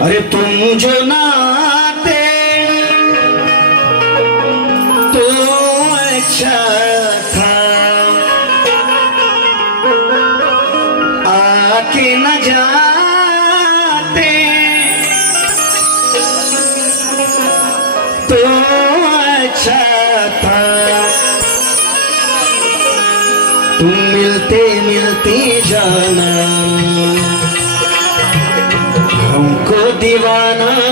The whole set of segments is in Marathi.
अरे तुम जो नाते तो अच्छा था। आके न जाते। तो अच्छा था। तुम मिलते मिलते जाना। दीवाना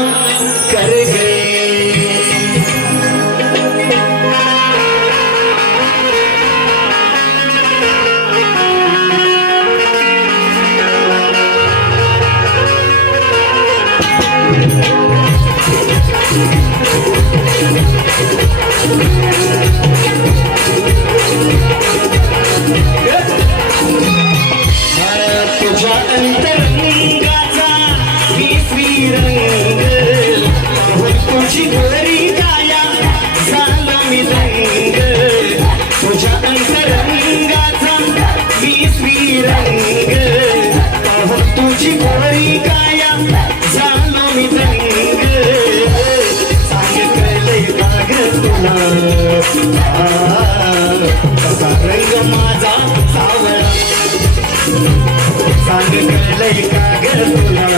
रंग माझा सावळा सांग कळलंय का ग तुला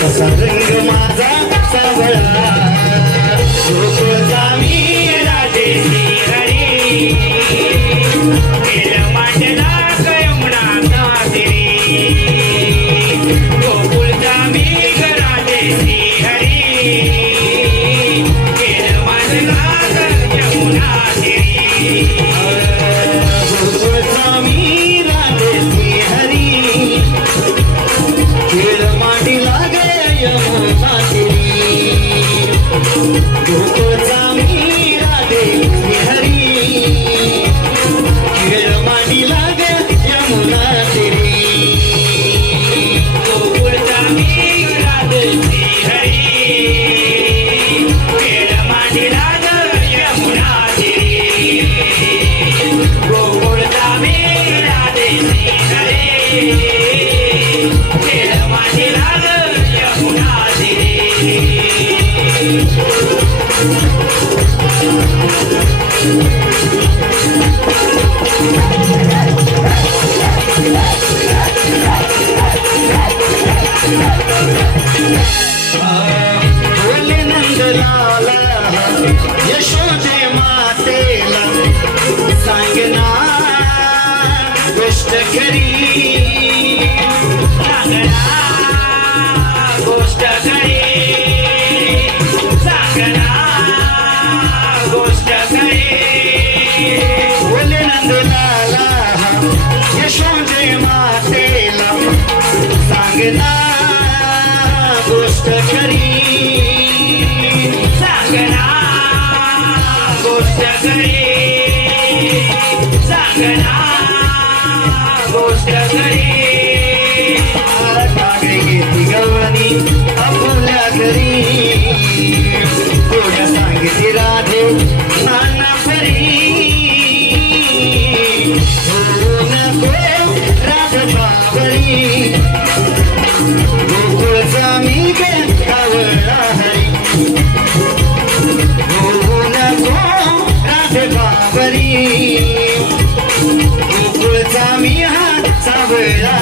कसा रंग माझा सावळा. यशोदे मातेला सांगणार गोष्ट खरी. सांगणार गोष्ट खरी. सांगणार गोष्ट खरी. बोले नंदलाला यशोदे मातेला सांगणार Say. Yeah.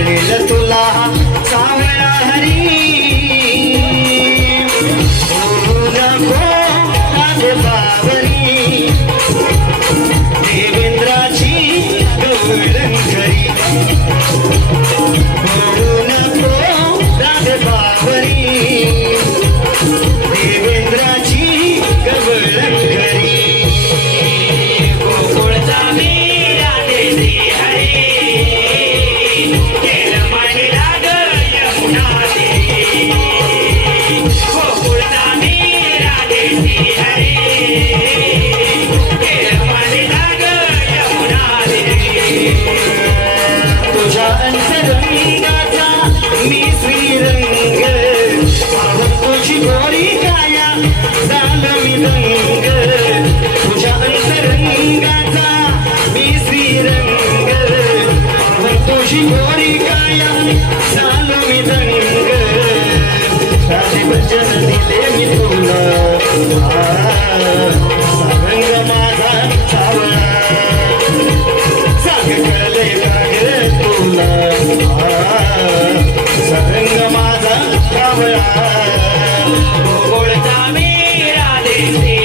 City.